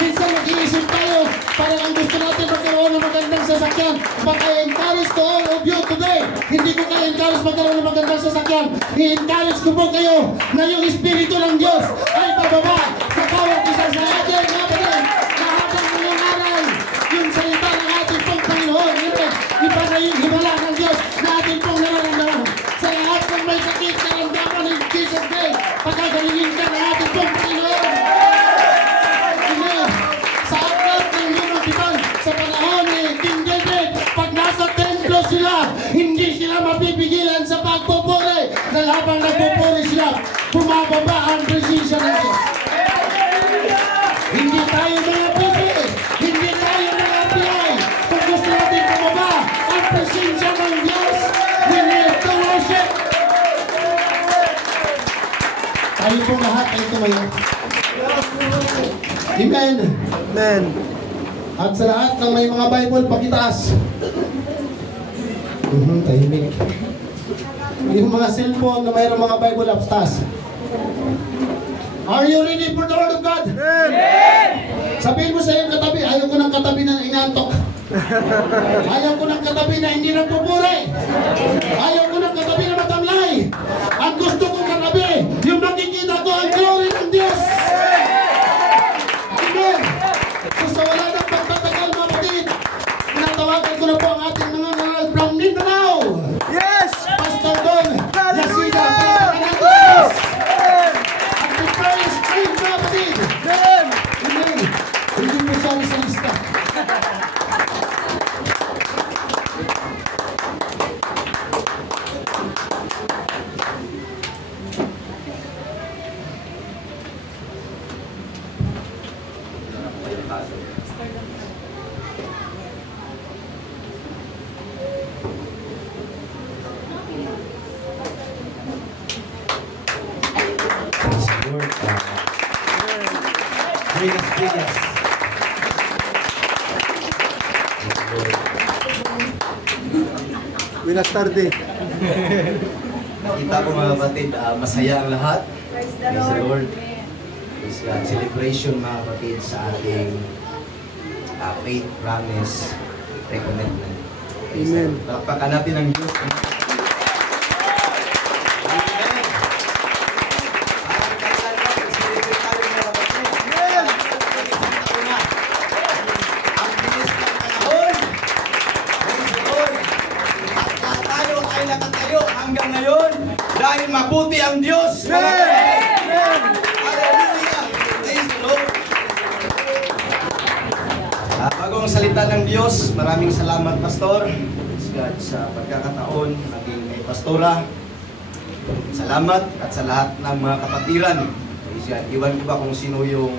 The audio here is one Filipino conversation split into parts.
Minsan mag-iisip tayo, parang ang gusto natin magkaroon ng magandang sasakyan. But I encourage to all of you today, hindi ko kayo encourage magkaroon ng magandang sasakyan. I-encourage ko po kayo na yung Espiritu ng Diyos ay bababa sa bawat isa sa atin. Lahat ng mga aral, yung salita ng ating pong Panginoon, iba na yung himala ng Diyos na ating pong nararamdaman. Sa lahat ng may sakit, naramdaman ng Jesus Day, pagkagalingin ka ng ating pong Panginoon. Amen. Sa aklat ng lumang tipan, sa panahon ni King David, pag nasa templo sila, hindi sila mapipigilan sa pagpupuri. Dahil habang nagpupuri sila, bumababa ang presensya ng Diyos. Hindi tayo mga pipi, hindi tayo mga piyay. Kung gusto natin bumaba ang presensya ng Diyos, we need to worship. Tayo pong lahat ay tumayo. Amen. Amen. At sa lahat ng may mga Bible, pakitaas. Tahimik. Yung mga cellphone na mayroong mga Bible, pakitaas. Are you ready for the Word of God? Amen. Sabihin mo sa iyong katabi, ayaw ko ng katabi na inantok. Ayaw ko ng katabi na hindi nagpupuri. Ayaw ko ng katabi na matamlay. Ang gusto kong katabi, yung makikita ko ang glory ng Diyos. Amen. So sa wala ng pagtatagal, mga kapatid, pinatawagan ko na po ang ating mga ngaral from Mindanao. Yes! Pastor Don, Hallelujah! Yasida, Pinatagal. At the praise team, mga kapatid. Amen! Amen. Hindi po siya sa lista. Buenas tardes. Nakita ko mga kapatid, masaya ang lahat. Praise the Lord. Praise God. Celebration mga kapatid sa ating faith, promise, recommitment. Amen. Palakpakan natin ang Diyos. Hanggang ngayon, dahil mabuti ang Diyos. Hallelujah! Praise the Lord! Bago ang salita ng Diyos, maraming salamat, Pastor. Praise God sa pagkakataon, naging kay Pastora. Salamat at sa lahat ng mga kapatiran. Praise God. Iwan ko ba kung sino yung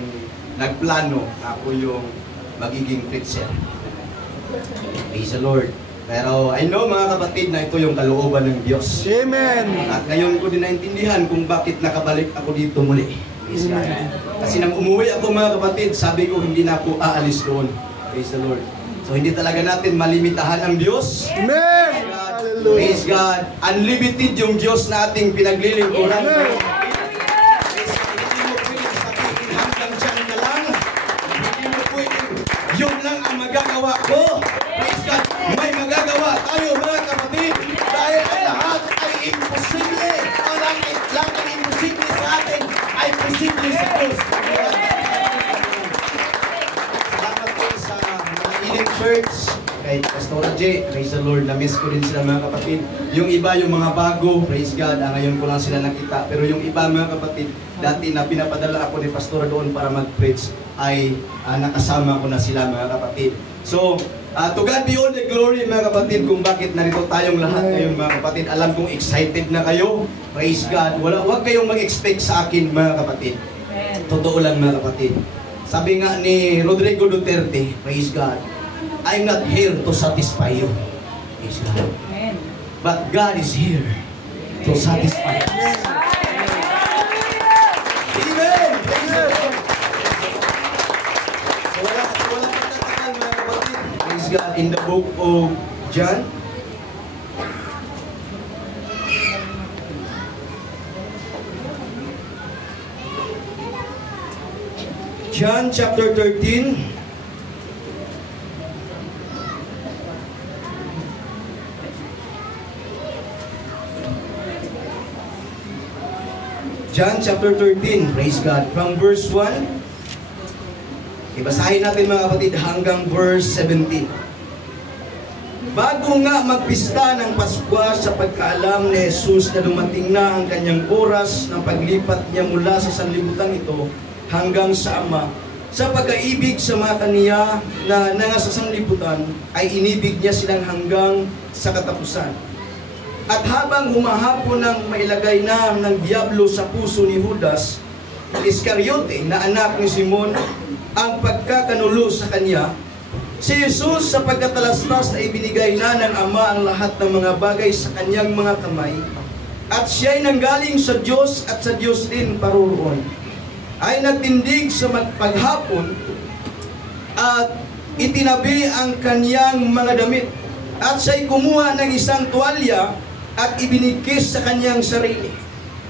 nagplano na ako yung magiging preacher. Praise the Lord. Pero I know mga kapatid na ito yung kalooban ng Diyos. Amen. At ngayon ko din naintindihan kung bakit nakabalik ako dito muli. Praise God. Kasi nang umuwi ako mga kapatid, sabi ko hindi na ako aalis doon. Praise the Lord. So hindi talaga natin malimitahan ang Diyos. Amen. Praise God. Unlimited yung Diyos na ating pinaglilingkuran. Amen. Hindi mo pwedeng sabihin hanggang dyan na lang. Hindi mo pwedeng yun lang ang magagawa ko. Praise God. May magagawa tayo mga kapatid dahil ang lahat ay imposible. Lang ang imposible sa atin ay posible sa Diyos. Salamat po sa mga Eden Church, kay Pastor J. Praise the Lord. Na-miss ko rin sila mga kapatid. Yung iba, yung mga bago, praise God, ngayon ko lang sila nakita. Pero yung iba mga kapatid, dati na pinapadala ako ni Pastor doon para mag-preach, ay nakasama ko na sila mga kapatid. So, to God be all the glory mga kapatid kung bakit narito tayong lahat ngayon mga kapatid. Alam kong excited na kayo. Praise God. Huwag kayong mag-expect sa akin mga kapatid. Totoo lang mga kapatid. Sabi nga ni Rodrigo Duterte, praise God, I'm not here to satisfy you. Praise God. But God is here to satisfy us. Amen. Praise the Lord. So wala pagtatagal mga kapatid. Praise God. In the book of John, John chapter 13. John chapter 13, praise God. From verse 1, ibasahin natin mga kapatid hanggang verse 17. Bago nga magpista ng Pasko sa pagkaalam ni Jesus na dumating na ang kanyang oras ng paglipat niya mula sa sanlibutan ito hanggang sa Ama, sa pagkaibig sa mga kaniya na nasa sanlibutan, ay inibig niya silang hanggang sa katapusan. At habang humahapon ng mailagay na ng Diablo sa puso ni Judas Iscariote na anak ni Simon ang pagkakanulo sa kanya, si Jesus sa pagkatalastas ay ibinigay na ng Ama ang lahat ng mga bagay sa kanyang mga kamay, at siya'y nanggaling sa Diyos at sa Diyos din paroroon. Ay nagtindig sa paghapon at itinabi ang kanyang mga damit, at siya'y kumuha ng isang tuwalya at ibinikis sa kanyang sarili.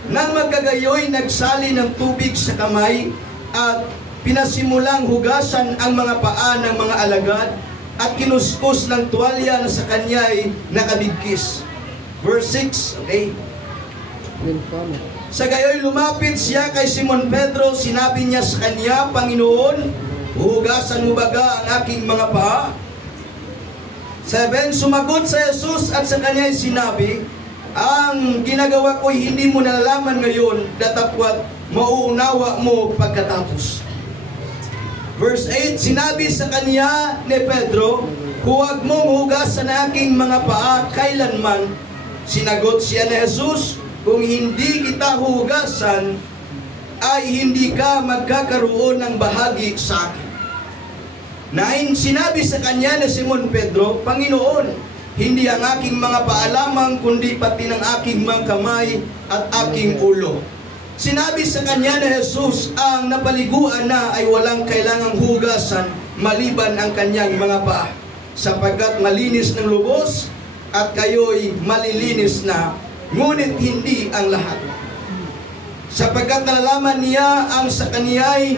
Nang magkagayoy, nagsali ng tubig sa kamay at pinasimulang hugasan ang mga paa ng mga alagad at kinuskus ng tuwalya na sa kanya ay nakabigkis. Verse 6, okay? Sa gayoy lumapit siya kay Simon Pedro, sinabi niya sa kanya, Panginoon, huhugasan mo baga ang aking mga paa? 7, sumagot sa Jesus at sa kanya ay sinabi, ang ginagawa ko'y hindi mo nalalaman ngayon, datapwat mauunawa mo pagkatapos. Verse 8, sinabi sa kanya ni Pedro, huwag mong hugasan ang aking mga paa kailanman. Sinagot siya ni Jesus, kung hindi kita hugasan, ay hindi ka magkakaroon ng bahagi sa akin. 9, sinabi sa kanya ni Simon Pedro, Panginoon, hindi ang aking mga paa lamang, kundi pati ng aking mga kamay at aking ulo. Sinabi sa kanya ni Jesus, ang napaliguan na ay walang kailangang hugasan maliban ang kanyang mga paa, sapagkat malinis ng lubos at kayo'y malilinis na, ngunit hindi ang lahat. Sapagkat nalalaman niya ang sa kaniya'y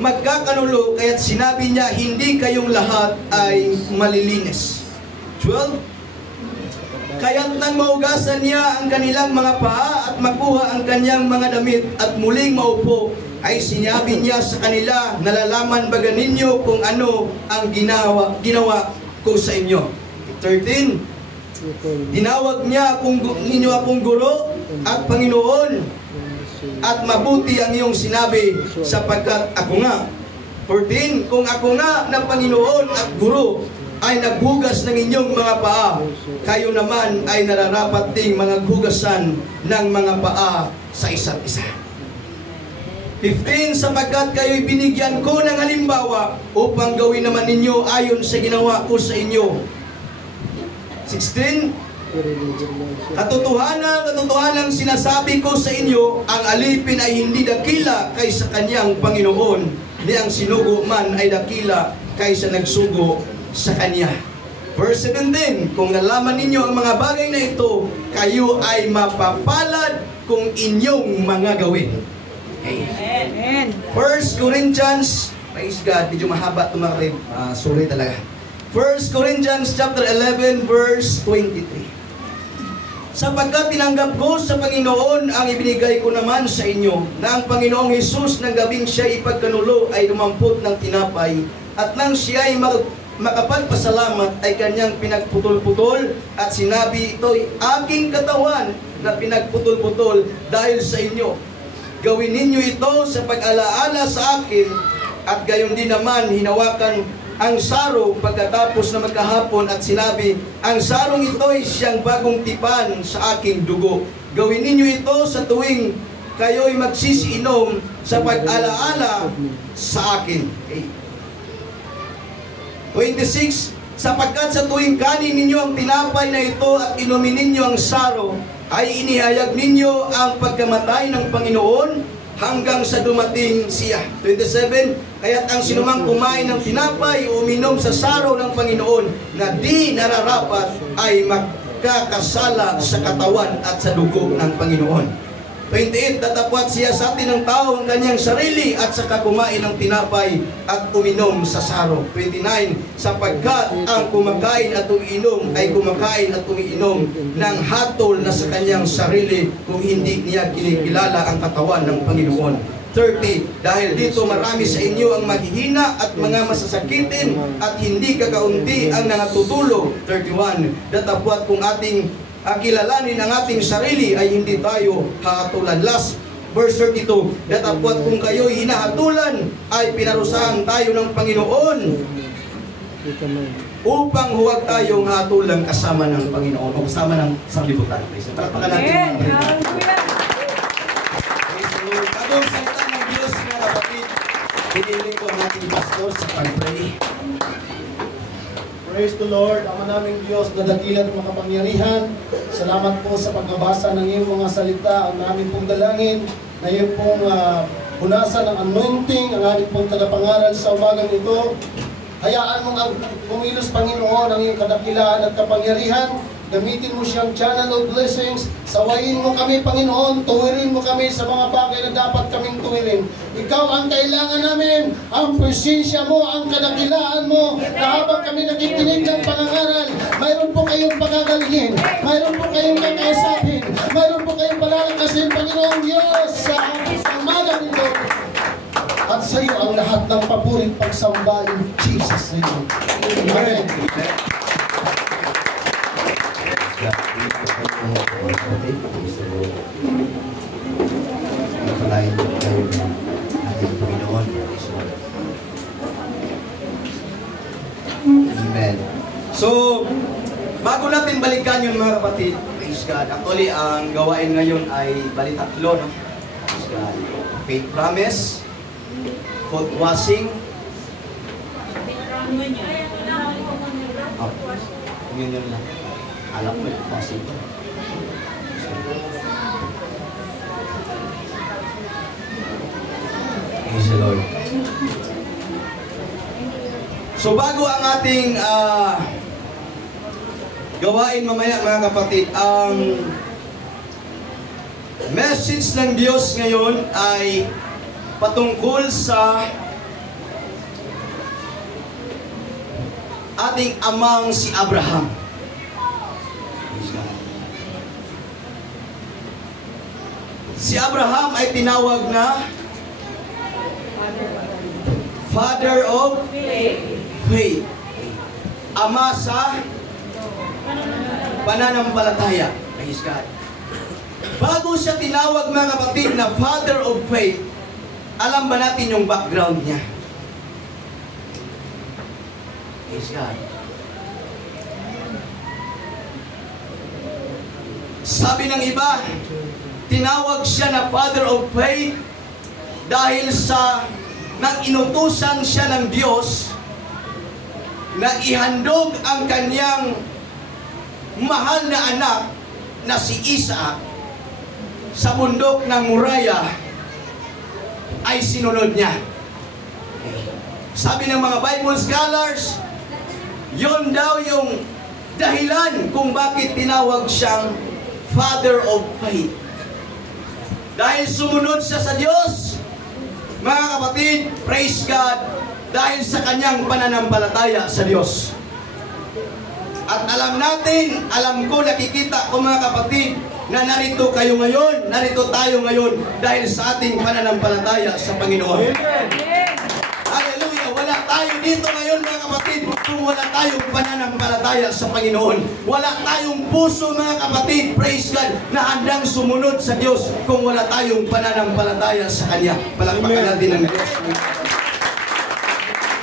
magkakanulo, kaya't sinabi niya, hindi kayong lahat ay malilinis. 12, kaya't nang maugasan niya ang kanilang mga paa at makuha ang kanyang mga damit at muling maupo, ay sinabi niya sa kanila, nalalaman baga ninyo kung ano ang ginawa ko sa inyo. 13, tinawag niya ninyo akong guro at Panginoon, at mabuti ang iyong sinabi, sapagkat ako nga. 14, kung ako nga na Panginoon at Guro ay naghugas ng inyong mga paa, kayo naman ay nararapat ding mga hugasan ng mga paa sa isa't isa. 15, sapagkat kayo'y binigyan ko ng halimbawa upang gawin naman ninyo ayon sa ginawa ko sa inyo. 16, katotohanan sinasabi ko sa inyo, ang alipin ay hindi dakila kaysa kanyang Panginoon, di ang sinugo man ay dakila kaysa nagsugo sa kanya. Verse 17, kung nalaman ninyo ang mga bagay na ito, kayo ay mapapalad kung inyong mga gawin. Amen. 1 Corinthians, praise God, medyo mahaba tumarib, sorry talaga. 1 Corinthians chapter 11 verse 23. Sapagkat tinanggap ko sa Panginoon ang ibinigay ko naman sa inyo, na ang Panginoong Hesus ng gabing siya ipagkanulo ay dumampot ng tinapay, at nang siya ay makapagpasalamat ay kanyang pinagputol-putol, at sinabi, ito'y aking katawan na pinagputol-putol dahil sa inyo. Gawin ninyo ito sa pag-alaala sa akin, at gayon din naman hinawakan ang sarong pagkatapos na magkahapon at sinabi, ang sarong ito ay siyang bagong tipan sa aking dugo. Gawin ninyo ito sa tuwing kayo'y magsisiinom sa pag-alaala sa akin. Okay. 26, sapagkat sa tuwing kanin ninyo ang tinapay na ito at inumin ninyo ang saro, ay inihayag ninyo ang pagkamatay ng Panginoon hanggang sa dumating siya. 27, kaya't ang sinumang kumain ng tinapay o uminom sa saraw ng Panginoon na di nararapat ay magkakasala sa katawan at sa dugo ng Panginoon. 28, datapwat siya sa atin ng tao ang kanyang sarili at saka kumain ng tinapay at uminom sa saro. 29, sapagkat ang kumakain at umiinom ay kumakain at umiinom ng hatol na sa kanyang sarili kung hindi niya kinikilala ang katawan ng Panginoon. 30, dahil dito marami sa inyo ang maghihina at mga masasakitin at hindi kakaunti ang nangatutulog. 31, datapwat kung ating kilalanin ang ating sarili ay hindi tayo hahatulan. Last verse 32, datapwat kung kayo'y hinahatulan ay pinarusahan tayo ng Panginoon upang huwag tayong hatulang kasama ng Panginoon o kasama ng sanglibutan. Palakpakan natin mga kapatid. Bagong salita ng Diyos mga kapatid, piniling ko ang ating pastor sa pag-pray. Praise the Lord, Ama naming Diyos na dakilat at makapangyarihan. Salamat po sa pagbabasa ng iyong mga salita. Ang namin pong dalangin na iyong pong hunasan ng anointing, ang aming pong tagapangaral sa umagang ito. Hayaan mong kumilos, Panginoon, ang iyong kadakilaan at kapangyarihan. Gamitin mo siyang channel of blessings. Sawayin mo kami, Panginoon. Tuwirin mo kami sa mga bagay na dapat kaming tuwirin. Ikaw ang kailangan namin. Ang presensya mo, ang kadakilaan mo. Na habang kami nakikinig ng pangangaral, mayroon po kayong pagagalingin. Mayroon po kayong kakausapin. Mayroon po kayong palalakasin, Panginoon Diyos, sa umagang ito. At sa iyo ang lahat ng papurit pagsamba in Jesus' name. Amen. Napalain tayo ng ating Panginoon. Amen. So, bago natin balikan yung mga kapatid, praise God. Actually, ang gawain ngayon ay bali tatlo, no? Praise God. Faith promise, foot washing, communion lang. Alam mo, washing ko. Praise the Lord. So bago ang ating gawain mamaya mga kapatid, ang message ng Diyos ngayon ay patungkol sa ating amang si Abraham. Si Abraham ay tinawag na Father of Faith. Ama sa pananampalataya. Praise God. Bago siya tinawag mga kapatid na Father of Faith, alam ba natin yung background niya? Praise God. Sabi ng iba, tinawag siya na Father of Faith dahil sa nang inutusan siya ng Diyos na ihandog ang kanyang mahal na anak na si Isaac sa bundok ng Moriah ay sinunod niya. Sabi ng mga Bible scholars, yun daw yung dahilan kung bakit tinawag siyang Father of Faith. Dahil sumunod siya sa Diyos, mga kapatid, praise God, dahil sa kanyang pananampalataya sa Diyos. At alam natin, alam ko, nakikita ko mga kapatid, na narito kayo ngayon, narito tayo ngayon, dahil sa ating pananampalataya sa Panginoon. Hallelujah! Wala tayo dito ngayon mga kapatid, kung wala tayong pananampalataya sa Panginoon. Wala tayong puso mga kapatid, praise God, na handang sumunod sa Diyos kung wala tayong pananampalataya sa Kanya. Palakpakan natin ang Diyos.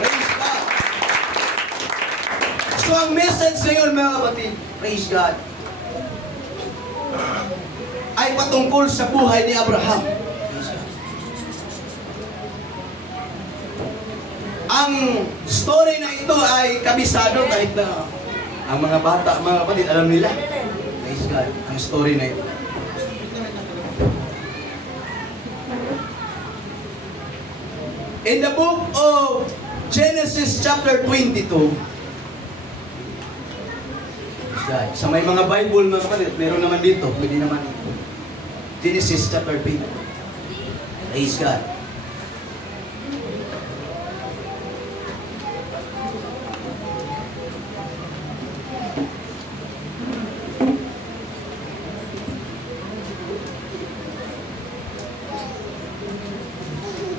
Praise God. So ang message ngayon mga kapatid, praise God, ay patungkol sa buhay ni Abraham. Ang story na ito ay kabisado kahit na ang mga bata, mga kapatid, alam nila. Praise God, ang story na ito. In the book of Genesis chapter 22, sa may mga Bible, mga kapatid, meron naman dito, pwede naman ito. Genesis chapter 20. Praise God.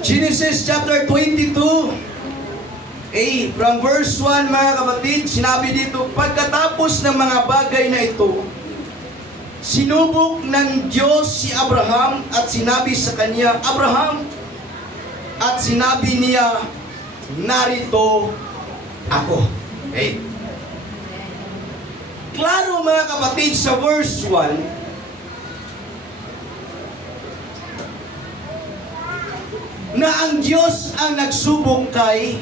Genesis chapter 22. From verse 1, mga kapatid, sinabi dito, pagkatapos ng mga bagay na ito, sinubok ng Diyos si Abraham at sinabi sa kanya, Abraham, at sinabi niya, narito ako. Okay. Klaro mga kapatid sa verse 1, na ang Diyos ang nagsubok kay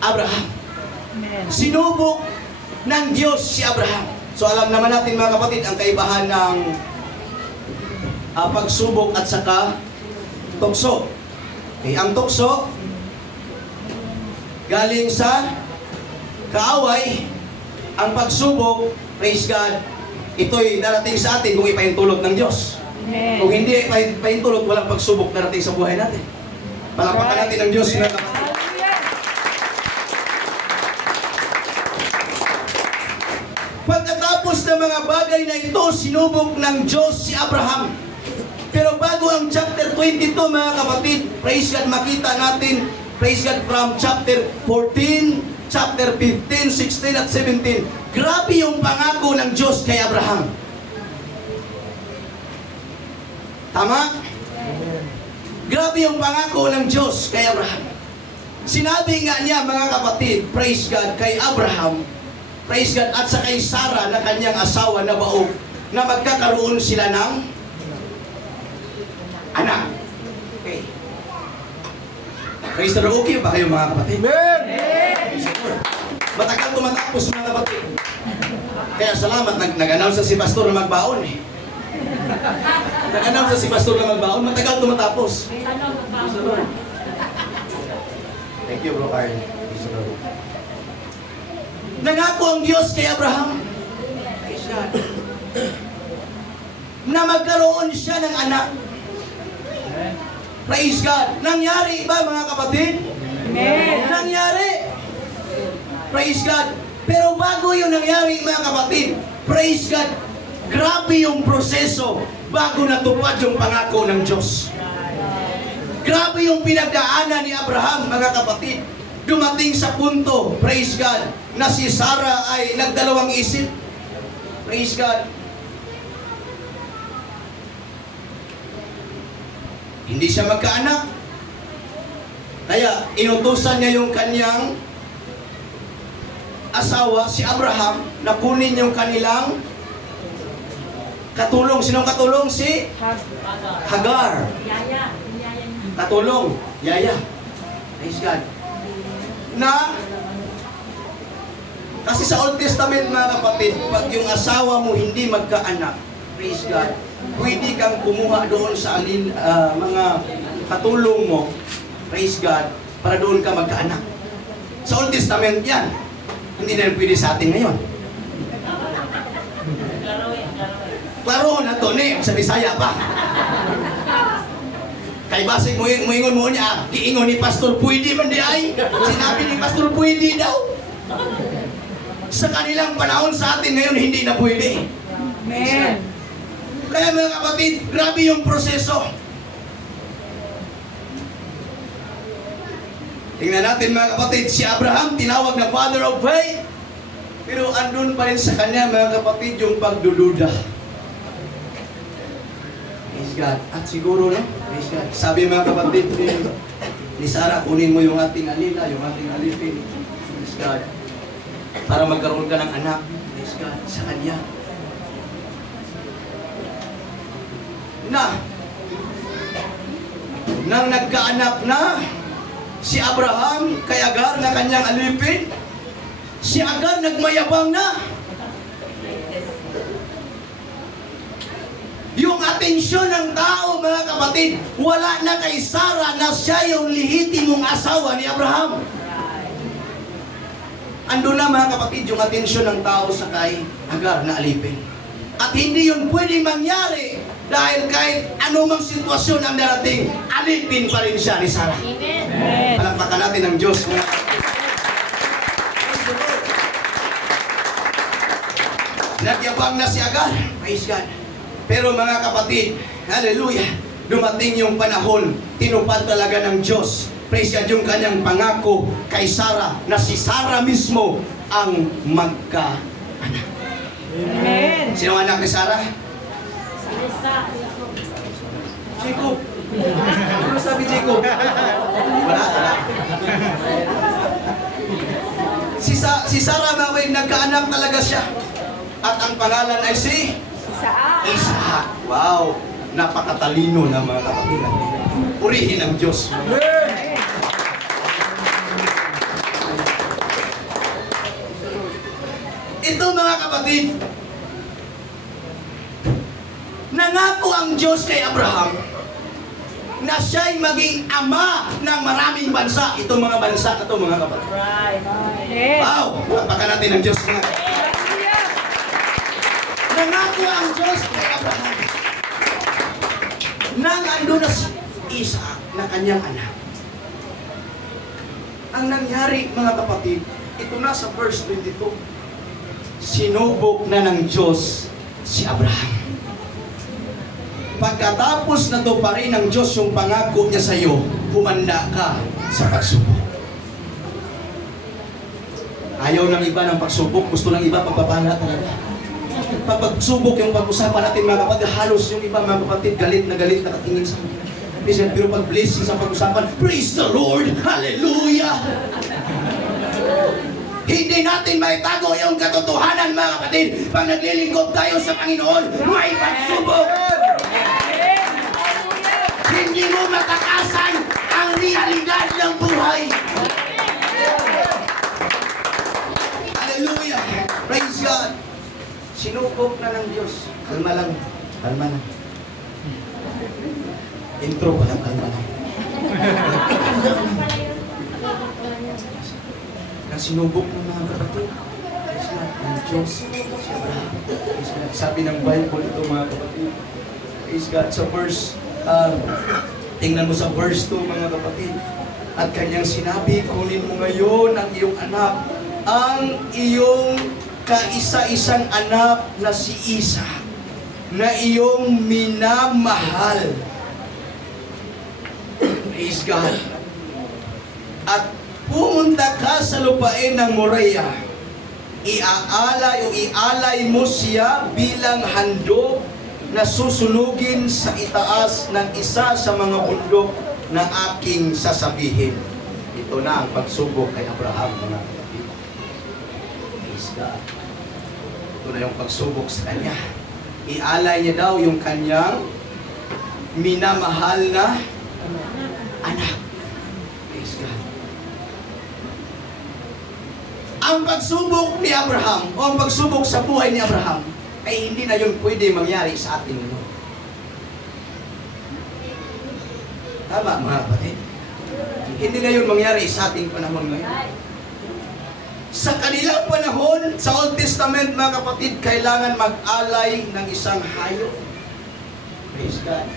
Abraham. Sinubok ng Diyos si Abraham. So alam naman natin mga kapatid ang kaibahan ng pagsubok at saka tukso. Okay, ang tukso galing sa kaaway. Ang pagsubok, praise God, ito'y darating sa atin kung ipahintulot ng Diyos. Amen. Kung hindi ipahintulot, walang pagsubok darating sa buhay natin. Palakpakan natin ang Diyos. Pagkatapos ng mga bagay na ito, sinubok ng Diyos si Abraham. Pero bago ang chapter 22, mga kapatid, praise God, makita natin, praise God, from chapter 14, chapter 15, 16, at 17. Grabe yung pangako ng Diyos kay Abraham. Tama? Grabe yung pangako ng Diyos kay Abraham. Sinabi nga niya, mga kapatid, praise God, kay Abraham, praise God, at sa kay Sarah na kanyang asawa na baog, na magkakaroon sila ng anak. Okay. Praise the Lord. Okay ba kayo mga kapatid? Amen! Praise the Lord. Matagal tumatapos mga kapatid. Kaya salamat, nag-announce si pastor na magbaon eh. Nag-announce si pastor na magbaon, matagal tumatapos. Praise the Lord. Thank you, Bro Carl. Praise the Lord. Nangako ang Diyos kay Abraham, praise God, na magkaroon siya ng anak. Praise God. Nangyari ba mga kapatid? Amen. Nangyari. Praise God. Pero bago yung nangyari mga kapatid, praise God, grabe yung proseso bago natupad yung pangako ng Diyos. Grabe yung pinagdaanan ni Abraham mga kapatid. Dumating sa punto, praise God, na si Sarah ay nagdalawang isip. Praise God. Hindi siya magkaanak. Kaya inutusan niya yung kanyang asawa, si Abraham, na kunin yung kanilang katulong. Sinong katulong? Si Hagar. Katulong. Yaya. Praise God. Na kasi sa Old Testament mga kapatid, pag yung asawa mo hindi magkaanak, praise God, pwede kang kumuha doon sa mga katulong mo, praise God, para doon ka magkaanak. Sa Old Testament yan. Hindi na pwede sa atin ngayon. Klaro na to ni, sa Bisaya pa. Kay basig mo ingon mo niya, giingon ni Pastor, pwede man di ay. Sinabi ni Pastor, pwede daw. Sa kanilang panahon sa atin ngayon, hindi na pwede. Amen. Kaya mga kapatid, grabe yung proseso. Tingnan natin mga kapatid, si Abraham tinawag na father of faith. Pero andun pa rin sa kanya mga kapatid yung pagdududa. Praise God. At siguro no, praise God. Sabi mga kapatid ni Sarah, kunin mo yung ating alila, yung ating alipin. Praise God. Para magkaroon ka ng anak. Praise God. Sa kanya. Nang nagkaanak na si Abraham kay Agar na kanyang alipin, si Agar nagmayabang na. Yung atensyon ng tao mga kapatid, wala na kay Sarah na siya yung lehitimong asawa ni Abraham. Ando na mga kapatid yung atensyon ng tao sa kay Agar na alipin. At hindi yun pwede mangyari Dahil kahit anumang sitwasyon ang darating, alipin pa rin siya ni Sarah. Amen. Palakpakan natin ang Diyos. Nagyabang na si Agar. Praise God. Pero mga kapatid, hallelujah, dumating yung panahon, tinupad talaga ng Diyos. Praise God, yung kanyang pangako kay Sarah, na si Sarah mismo ang magka-anak. Amen. Sino ang anak ni Sarah? Jacob. Ano sabi Jacob? Wala. Si Sarah maway nagkaanak talaga siya. At ang pangalan ay si Isaac. Wow, napakatalino na mga kapatid. Purihin ang Diyos. Ito mga kapatid, nangako ang Diyos kay Abraham na siya'y maging ama ng maraming bansa. Itong mga bansa na ito mga kapatid. Amen. Wow, palakpakan natin ang Diyos. Nangako ang Diyos kay Abraham nang ando na si Isaac na kanyang anak. Ang nangyari mga kapatid, ito na sa verse 22. Sinubok na ng Diyos si Abraham. Pagkatapos na to pa rin ng Diyos yung pangako niya sa iyo, humanda ka sa pagsubok. Ayaw ng iba ng pagsubok, gusto ng iba pagpapala talaga. Pag pagsubok yung pag-usapan natin mga kapatid, halos yung iba mga kapatid galit na nakatingin sa akin. Pero pag blessing sa pag-usapan, praise the Lord, hallelujah! Hindi natin maitago yung katotohanan mga kapatid. Pag naglilingkod tayo sa Panginoon, may pagsubok. Hindi mo matakasan ang realidad ng buhay. Hallelujah! Praise God! Sinubok na ng Diyos. Kalma lang. Kalma lang. Intro pa lang. Kalma lang. Na sinubok ng mga kapatid. Praise God. Ang Diyos. Si Abraham. Praise God. Sabi ng Bible ito mga kapatid. Praise God. Sa verse, tingnan mo sa verse 2 mga kapatid. At kanyang sinabi, kunin mo ngayon ang iyong anak, ang iyong kaisa-isang anak na si Isaac, na iyong minamahal. Praise God. At pumunta ka sa lupain ng Moriah. Ialay mo siya bilang handog na susunugin sa itaas ng isa sa mga bundok na aking sasabihin. Ito na ang pagsubok kay Abraham, mga kapatid. Praise God. Ito na yung pagsubok sa kanya. Ialay niya daw yung kanyang minamahal na anak. Praise God. Ang pagsubok ni Abraham, o ang pagsubok sa buhay ni Abraham, ay hindi na yun pwede mangyari sa atin ngayon. Tama mga kapatid? Hindi na yun mangyari sa ating panahon ngayon. Sa kanilang panahon, sa Old Testament mga kapatid, kailangan mag-alay ng isang hayop. Praise God.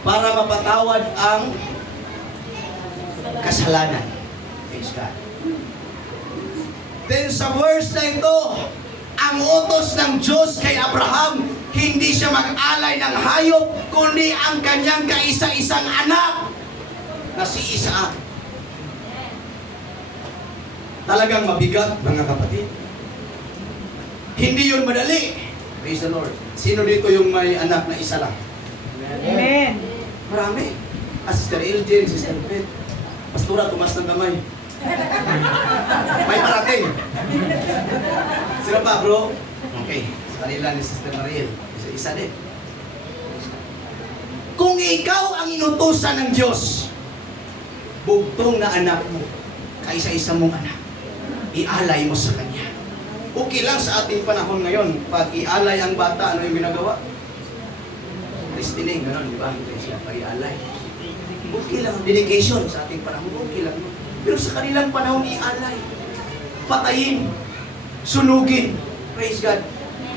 Para mapatawad ang kasalanan. Praise God. Then sa verse na ito, ang utos ng Diyos kay Abraham, hindi siya mag-alay ng hayop, kundi ang kanyang kaisa-isang anak na si Isaac. Talagang mabigat, mga kapatid. Hindi yun madali. Praise the Lord. Sino dito yung may anak na isa lang? Amen. Marami. Sister Elgin, Sister Beth. Pastora, tumas ng kamay. May parating. Sino pa, bro? Okay. Sa kanila ni Sister Mariel. Isa din. Kung ikaw ang inutusan ng Diyos, bugtong na anak mo, kaisa-isa mong anak, ialay mo sa Kanya. Okay lang sa ating panahon ngayon, pag ialay ang bata, ano yung ginagawa? Christening, gano'n, di ba? Pag-ialay. Okay lang, dedication sa ating panahon, okay lang. Pero sa kanilang panahon, ialay. Patayin. Sunugin. Praise God.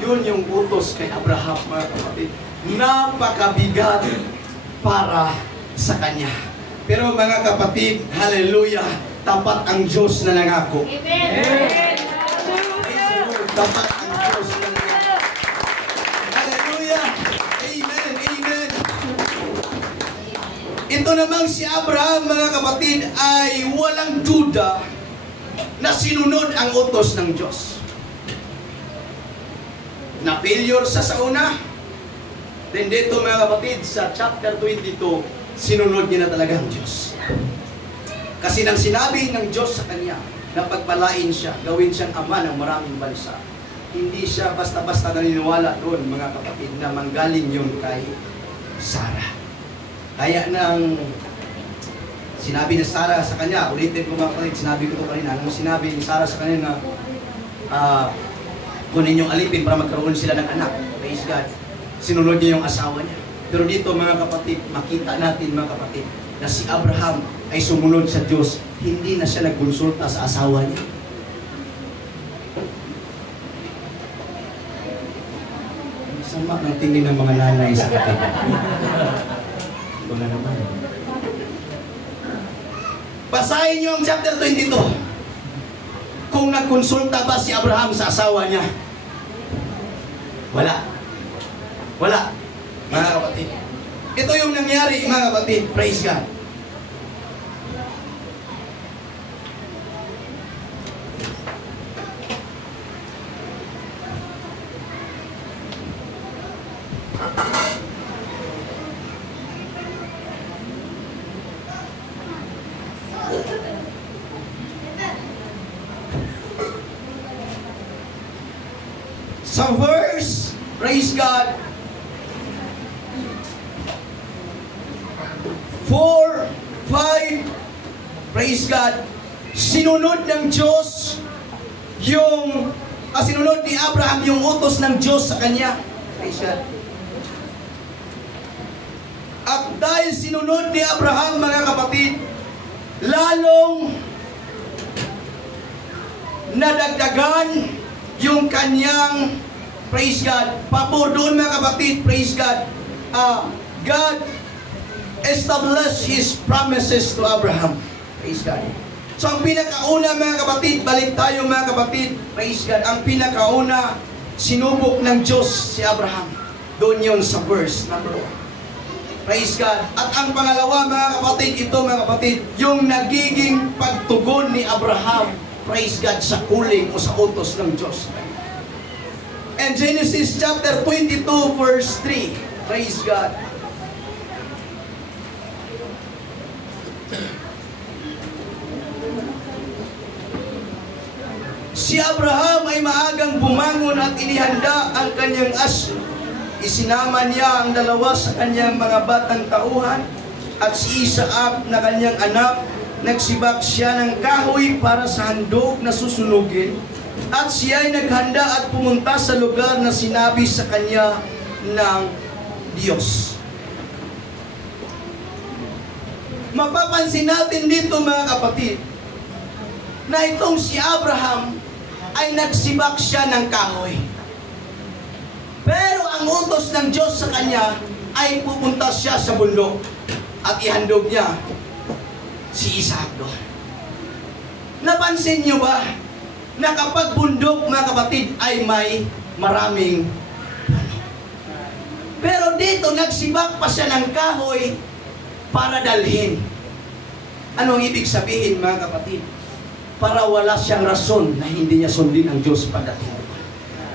Yun yung utos kay Abraham, mga kapatid. Napakabigat para sa kanya. Pero mga kapatid, hallelujah, tapat ang Diyos na nangako. Amen. Dapat ang Diyos na nangako. Hallelujah! Amen! Amen! Ito namang si Abraham, mga kapatid, ay walang duda na sinunod ang utos ng Diyos. Na-failure sa una. Then dito, mga kapatid, sa chapter 22, sinunod niya na talaga ang Diyos. Kasi nang sinabi ng Diyos sa kanya na pagpalain siya, gawin siyang ama ng maraming bansa, hindi siya basta-basta naniniwala doon, mga kapatid, na manggaling yung kay Sarah. Kaya nang sinabi ni Sarah sa kanya, ulitin ko mga kapatid, sinabi ko ito kanina, nang sinabi ni Sarah sa kanya na kunin yung alipin para magkaroon sila ng anak, praise God, sinunod niya yung asawa niya. Pero dito, mga kapatid, makita natin, mga kapatid, na si Abraham ay sumunod sa Diyos, hindi na siya nagkonsulta sa asawa niya. Sama ng tingin ng mga nanay sa kapatid. Wala naman. Basahin niyo ang chapter 22. Kung nagkonsulta ba si Abraham sa asawa niya? Wala. Wala. Mga kapatid. Ito yung nangyari, mga kapatid. Praise God. Sa verse, praise God, 4, 5, praise God, sinunod ng Diyos yung, sinunod ni Abraham yung utos ng Diyos sa kanya. Praise God. At dahil sinunod ni Abraham, mga kapatid, lalong nadagdagan yung kanyang, praise God, pabor doon, mga kapatid, praise God. God established His promises to Abraham. Praise God. So ang pinakauna, mga kapatid, balik tayo, mga kapatid, praise God, ang pinakauna, sinubok ng Diyos si Abraham. Doon yun sa verse number 1. Praise God. At ang pangalawa, mga kapatid, ito, mga kapatid, yung nagiging pagtugon ni Abraham, praise God, sa kuling o sa utos ng Diyos. And Genesis chapter 22 verse 3. Praise God. Si Abraham ay maagang bumangon at inihanda ang kanyang aso. Isinama niya ang dalawa sa kanyang mga batang tauhan at si Isaac na kanyang anak. Nagsibak siya ng kahoy para sa handog na susunugin at siya ay naghanda at pumunta sa lugar na sinabi sa kanya ng Diyos. Mapapansin natin dito, mga kapatid, na itong si Abraham ay nagsibak siya ng kahoy. Pero ang utos ng Diyos sa kanya ay pupunta siya sa bundok at ihandog niya si Isaac doon. Napansin niyo ba na kapag bundok, mga kapatid, ay may maraming puno? Pero dito, nagsibak pa siya ng kahoy para dalhin. Anong ibig sabihin, mga kapatid? Para wala siyang rason na hindi niya sundin ang Diyos pagdating.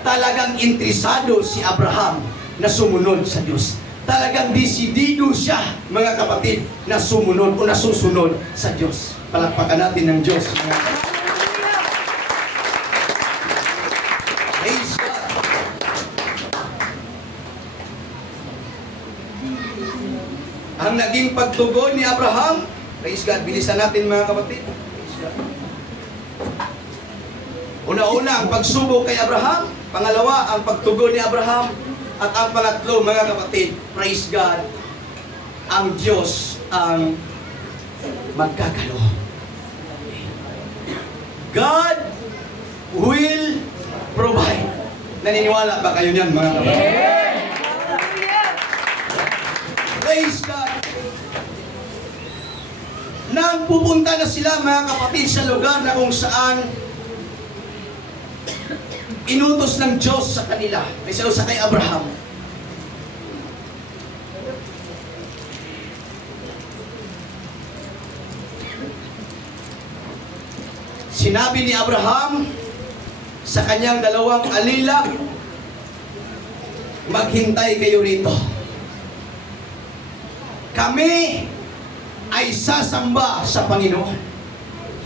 Talagang interesado si Abraham na sumunod sa Diyos. Talagang desidido siya, mga kapatid, na sumunod o nasusunod sa Diyos. Palakpakan natin ng Diyos, mga kapatid. Praise God. Ang naging pagtugon ni Abraham, praise God, bilisan natin, mga kapatid. Praise God. Una-una, ang pagsubok kay Abraham. Pangalawa, ang pagtugon ni Abraham. At ang pangatlo, mga kapatid, praise God, ang Diyos ang magkakalo. God will provide. Naniniwala ba kayo niyan, mga kapatid? Praise God! Nang pupunta na sila, mga kapatid, sa lugar na kung saan inutos ng Diyos sa kanila, ay sa kay Abraham. Sinabi ni Abraham sa kanyang dalawang alila, maghintay kayo rito. Kami ay sasamba sa Panginoon.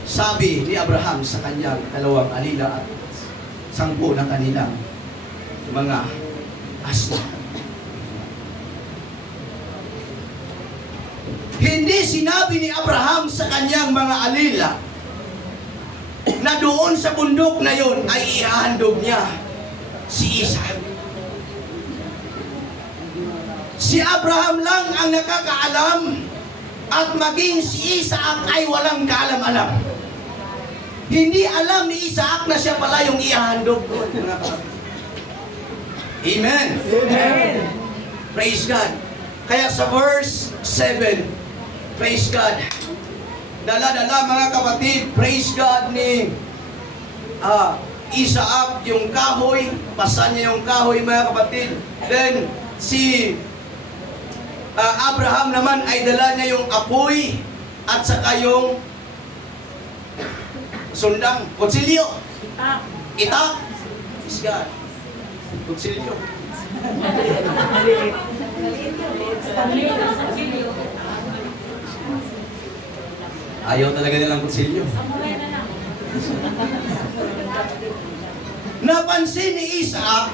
Sabi ni Abraham sa kanyang dalawang alila at 10 na kanilang mga asna. Hindi sinabi ni Abraham sa kanyang mga alila na doon sa bundok na yon ay ihahandog niya si Isaac. Si Abraham lang ang nakakaalam at maging si Isaac ay walang kaalam-alam. Hindi alam ni Isaac na siya pala yung ihahandog doon. Amen. Amen. Praise God. Kaya sa verse 7, praise God, dala-dala mga kapatid, praise God, ni Isaac yung kahoy, pasan niya yung kahoy mga kapatid. Then si Abraham naman ay dala niya yung apoy at saka yung sundang, kutsilyo, itak, praise God, kutsilyo. Ayaw talaga nilang kutsilyo. Napansin ni Isaac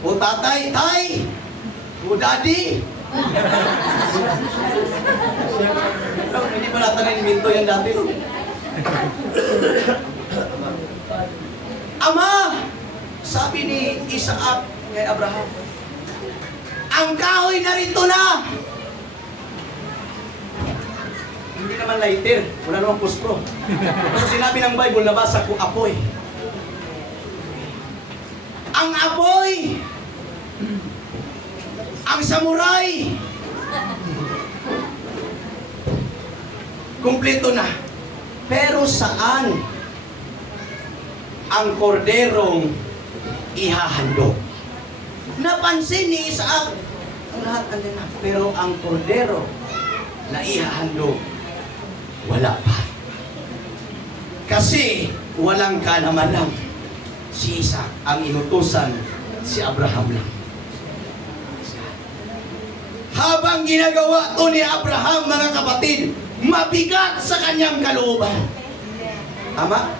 o tatay, tay, o daddy. Hindi pa natin naniminto yan dati. Ama, sabi ni Isaac kay Abraham, ang kahoy narito na. Hindi naman lighter, wala namang puspro. Kasi sinabi ng Bible, nabasa ko apoy. Ang apoy, ang samurai, kumpleto na. Pero saan ang korderong ihahandog? Napansin ni Isaac, ang lahat andun na. Pero ang kordero na ihahandog, wala pa. Kasi walang kalaman si Isaac, ang inutusan si Abraham lang. Habang ginagawa to ni Abraham, mga kapatid, mabigat sa kanyang kalooban. Tama?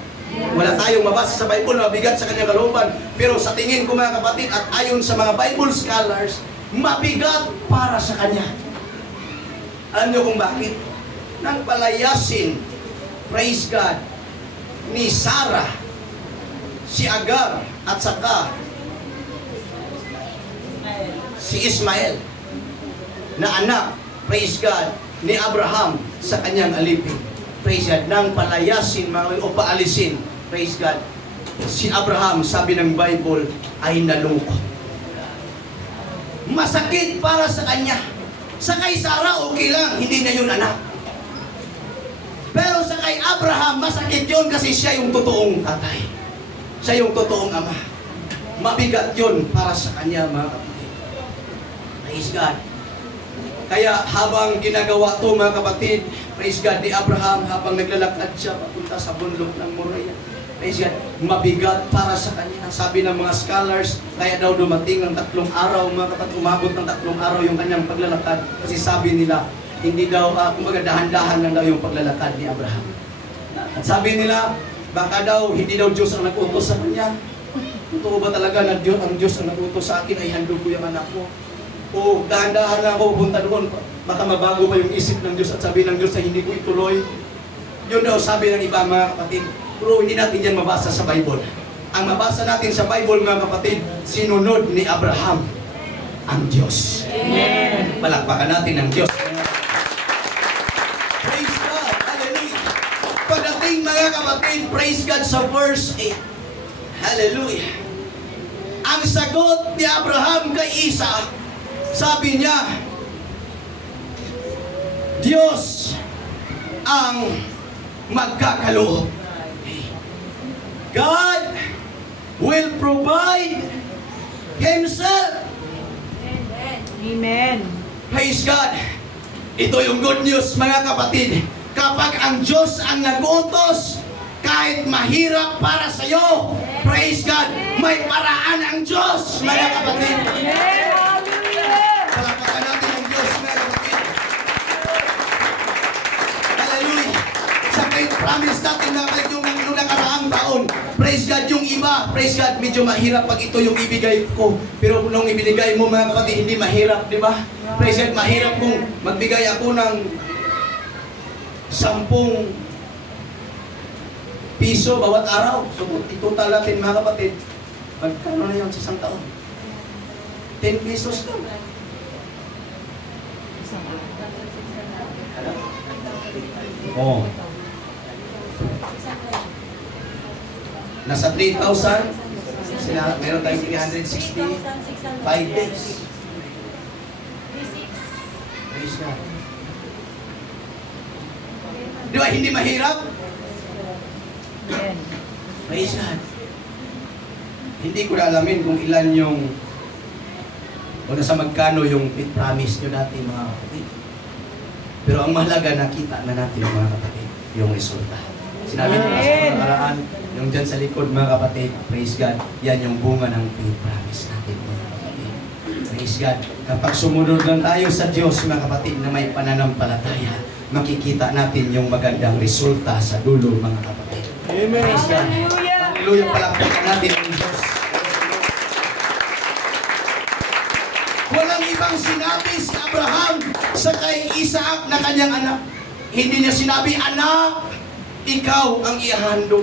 Wala tayong mabasa sa Bible na mabigat sa kanyang kalooban. Pero sa tingin ko mga kapatid, at ayon sa mga Bible scholars, mabigat para sa kanya. Alam niyo kung bakit? Nang palayasin, praise God, ni Sarah, si Agar, at saka si Ismael, na anak, praise God, ni Abraham sa kanyang alipin. Praise God, nang palayasin o paalisin, praise God, si Abraham, sabi ng Bible, ay nalungkot. Masakit para sa kanya. Sa kay Sarah, okay lang, hindi na yun anak. Pero sa kay Abraham, masakit yun kasi siya yung totoong tatay. Siya yung totoong ama. Mabigat yun para sa kanya, mga kapatid. Praise God. Kaya habang ginagawa to mga kapatid, praise God, ni Abraham, habang naglalakad siya papunta sa bundok ng Moriah, praise God, mabigat para sa kanya. Sabi ng mga scholars, kaya daw dumating ng 3 araw, mga kapatid, umabot ng 3 araw yung kanyang paglalakad. Kasi sabi nila, hindi daw, kumbaga dahan-dahan lang daw yung paglalakad ni Abraham. At sabi nila, baka daw, hindi daw Diyos ang nag-utos sa kanya. Totoo ba talaga na ang Diyos ang nag-utos sa akin ay handog ko yung anak ko? O dahan-dahan na ako pupunta doon, baka mabago pa yung isip ng Diyos at sabi ng Diyos na hindi ko ituloy. Yun daw sabi ng iba, mga kapatid. Pero hindi natin yan mabasa sa Bible. Ang mabasa natin sa Bible, mga kapatid, sinunod ni Abraham ang Diyos. Amen. Palakpakan natin ang Diyos. Praise God. Hallelujah. mga kapatid, praise God sa verse 8. Hallelujah. Ang sagot ni Abraham kay Isaac, sabi niya, Diyos ang magkakaloob. God will provide Himself. Amen. Praise God. Ito yung good news, mga kapatid. Kapag ang Diyos ang nag-utos, kahit mahirap para sa iyo, praise God, may paraan ang Diyos, mga kapatid. Palakpakan natin ang Diyos, mga kapatid. Hallelujah. Sa faith promise natin na yung nakaraang taon, praise God, yung iba, praise God, medyo mahirap pag ito yung ibigay ko. Pero nung ibinigay mo, mga kapatid, hindi mahirap, di ba? Praise God, mahirap kung magbigay ako ng 10 piso bawat araw. So, itotal natin, mga kapatid, magkano na yun sa isang taon? 10 pesos lang. Oh. Nasa 3,000. Meron tayong 365 days. Praise God. Di ba, hindi mahirap? Praise God. Hindi ko na alamin kung ilan yung o nasa magkano yung promise nyo dati, mga kapatid. Pero ang mahalaga, nakita na natin, mga kapatid, yung resulta. Sinabi ko na sa nakaraan, yung dyan sa likod, mga kapatid, praise God, yan yung bunga ng faith promise natin, mga kapatid. Praise God. Kapag sumunod lang tayo sa Diyos, mga kapatid, na may pananampalataya, makikita natin yung magandang resulta sa dulo, mga kapatid. Amen. Praise God. Hallelujah. Palakpakan natin ang Diyos. Walang ibang sinabi si Abraham sa kay Isaac na kanyang anak. Hindi niya sinabi, anak, ikaw ang ihahandog.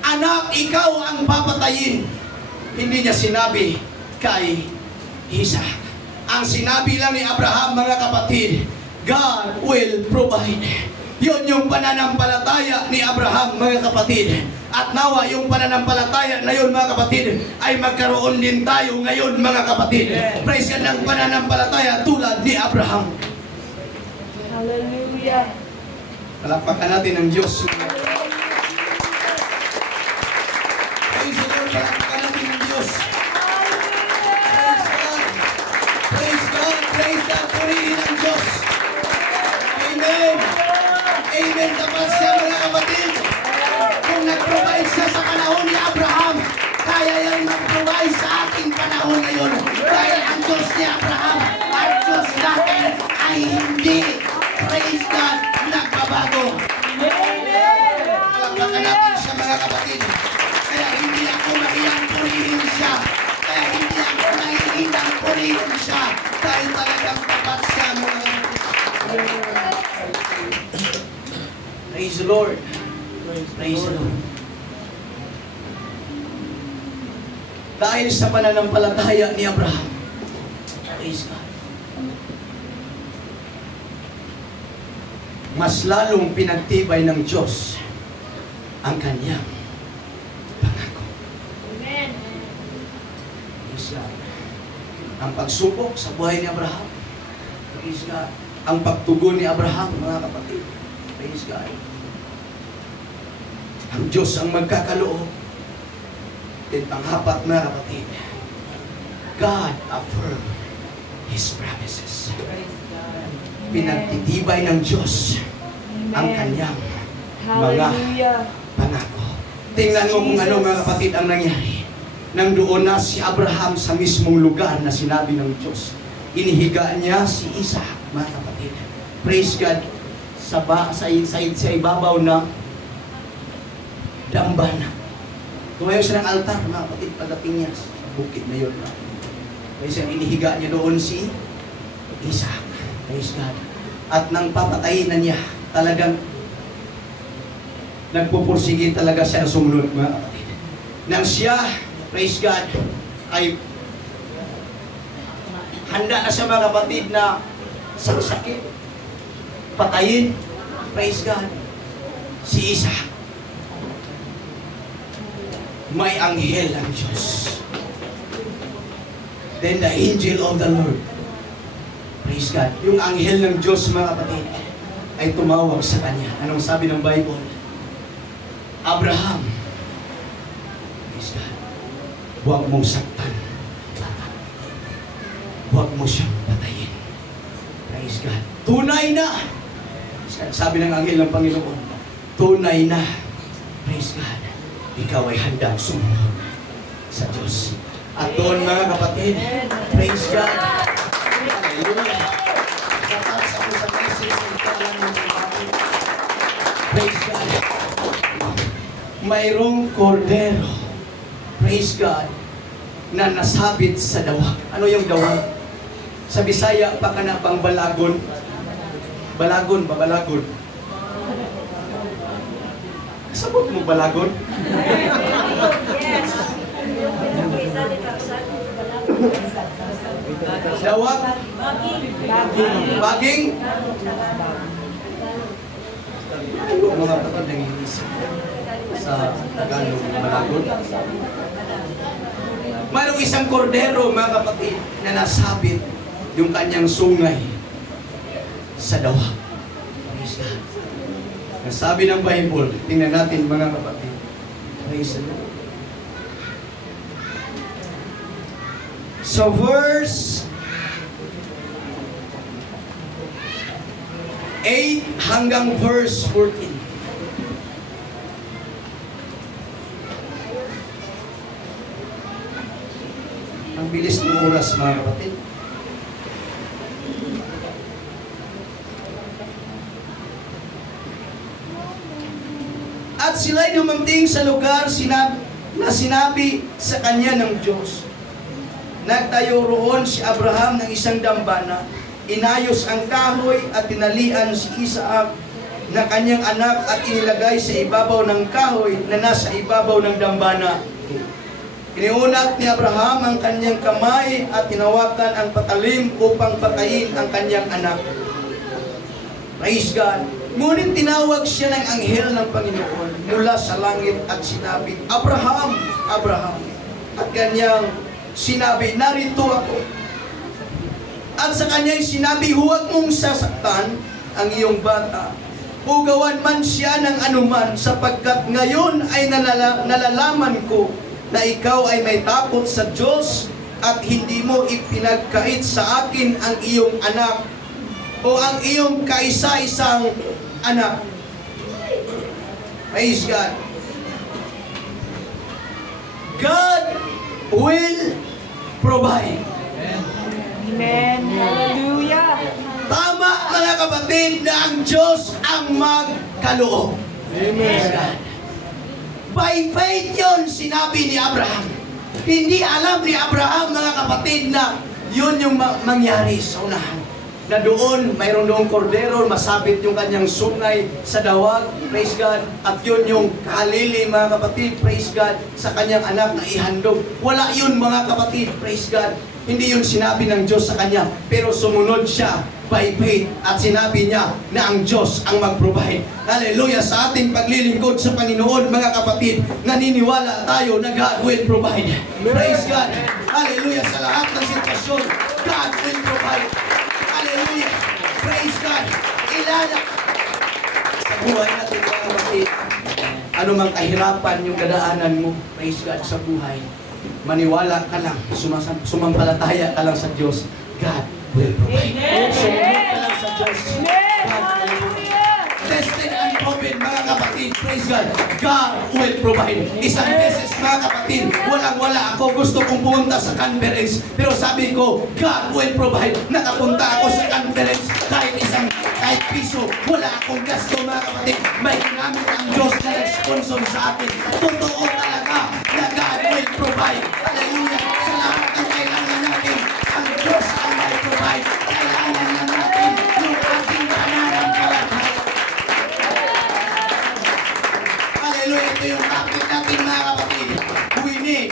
Anak, ikaw ang papatayin. Hindi niya sinabi kay Isaac. Ang sinabi lang ni Abraham, mga kapatid, God will provide. Yun yung pananampalataya ni Abraham, mga kapatid. At nawa yung pananampalataya na yun, mga kapatid, ay magkaroon din tayo ngayon, mga kapatid. Praise God ng pananampalataya tulad ni Abraham. Hallelujah. Palakpakan natin ang Diyos. Praise the Lord, palakpakan natin ang Diyos. Praise God. Praise God. Praise God. Purihin ang Diyos. Amen. Amen. Tapat siya, mga kapatid. Kung nag-provide siya sa panahon ni Abraham, kaya yan mag-provide sa ating panahon ngayon. Dahil ang Diyos ni Abraham, ang Diyos natin ay hindi, praise God, nagbabago. Palakpakan natin siya, mga kapatid. Kaya hindi ako mahiyang purihin siya. Kaya hindi ako mahihindang purihin siya. Dahil talagang tapat siya, mga kapatid. Praise the Lord. Praise the Lord. Dahil sa pananampalataya ni Abraham, praise God, mas lalong pinagtibay ng Diyos ang kanyang pangako. Amen. Praise God. Ang pagsubok sa buhay ni Abraham, praise God. Ang pagtugon ni Abraham, mga kapatid, praise God. Ang Diyos ang magkakaloob. At panghapat, mga kapatid, God affirm His promises. Pinagtitibay ng Diyos ang kanyang mga pangako. Tingnan mo kung ano, mga kapatid, ang nangyari. Nang doon na si Abraham sa mismong lugar na sinabi ng Diyos, inihiga niya si Isaac, mga kapatid. Praise God, sa ibabaw ng dambana. Tumayo siya ng altar, mga kapatid, pagdating niya sa bukid na yun. Praise God, inihiga niya doon si Isaac. Praise God. At nang papatayin na niya, talagang nagpupursige talaga siya na sumunod, mga kapatid. Nang siya, praise God, ay handa na siya, mga kapatid, na saksakin, patayin, praise God, si Isaac. may anghel ang Diyos. Then the angel of the Lord, praise God, yung anghel ng Diyos, mga kapatid, ay tumawag sa kanya. Anong sabi ng Bible? Abraham, praise God, huwag mong saktan. Huwag mo siyang patayin. Praise God. Tunay na. Sabi ng anghel ng Panginoon, tunay na. Praise God. Ikaw ay handang sumunod sa Diyos. At doon, mga kapatid, praise God. Hallelujah. Satas ako sa message ng kalan ng kapatid. Praise God. Mayroong kordero, praise God, na nasabit sa dawag. Ano yung dawag? Sa Bisaya, pa ka na pang balagon. Balagon ba? Balagon. Sabot mo balagon? Dawag? Baging? Ano nga pa ito nanginisip sa Tagalog, balagon? Mayroong isang kordero, mga kapatid, na nasabit yung kanyang sungay sa dawag. Praise God. Nasabi ng Bible, tingnan natin, mga kapatid. Praise the Lord. So verse 8 hanggang verse 14. Ang bilis ng oras, mga kapatid. At sila'y dumating sa lugar na sinabi sa kanya ng Diyos. Nagtayo roon si Abraham ng isang dambana. Inayos ang kahoy at tinalian si Isaac na kanyang anak at inilagay sa ibabaw ng kahoy na nasa ibabaw ng dambana. Iniunat ni Abraham ang kanyang kamay at tinawakan ang patalim upang patayin ang kanyang anak. Praise God. Ngunit tinawag siya ng anghel ng Panginoon mula sa langit at sinabi, Abraham, Abraham. At kanyang sinabi, narito ako. At sa kanya'y sinabi, huwag mong sasaktan ang iyong bata. Pugawan man siya ng anuman, sapagkat ngayon ay nalalaman ko na ikaw ay may takot sa Diyos at hindi mo ipinagkait sa akin ang iyong anak o ang iyong kaisa-isang anak. Praise God. God will provide. Amen. Hallelujah. Tama, mga kapatid, na ang Diyos ang magkaloob. Praise God. By faith yun, sinabi ni Abraham. Hindi alam ni Abraham, mga kapatid, na yun yung mangyari sa unahan. Na doon, mayroon doong kordero, masabit yung kanyang sungay sa dawag, praise God, at yun yung kalili, mga kapatid, praise God, sa kanyang anak na ihandog. Wala yun, mga kapatid, praise God. Hindi yun sinabi ng Diyos sa kanya, pero sumunod siya by faith at sinabi niya na ang Diyos ang mag-provide. Hallelujah! Sa ating paglilingkod sa Panginoon, mga kapatid, naniniwala tayo na God will provide. Praise God! Hallelujah! Sa lahat ng sitwasyon, God will provide. Hallelujah! Praise God! Ilala sa buhay natin, mga kapatid, anumang kahirapan yung dadaanan mo, praise God, sa buhay, maniwala ka lang, sumampalataya ka lang sa Diyos, God will provide. Sumunod ka lang sa Diyos, God will provide. Tested and proven, mga kapatid, praise God, God will provide. Isang beses, mga kapatid, walang-wala ako, gusto kong pumunta sa conference, pero sabi ko, God will provide. Nakapunta ako sa conference, kahit piso, wala akong gasto, mga kapatid. May ginamit ang Diyos na nag-sponsor sa akin. Totoo talaga na God will provide. Hallelujah! Sa lahat ng kailangan natin, ang Diyos ang may provide. Kailangan na natin yung ating pananampalataya. Hallelujah! Ito yung topic natin, mga kapatid. We need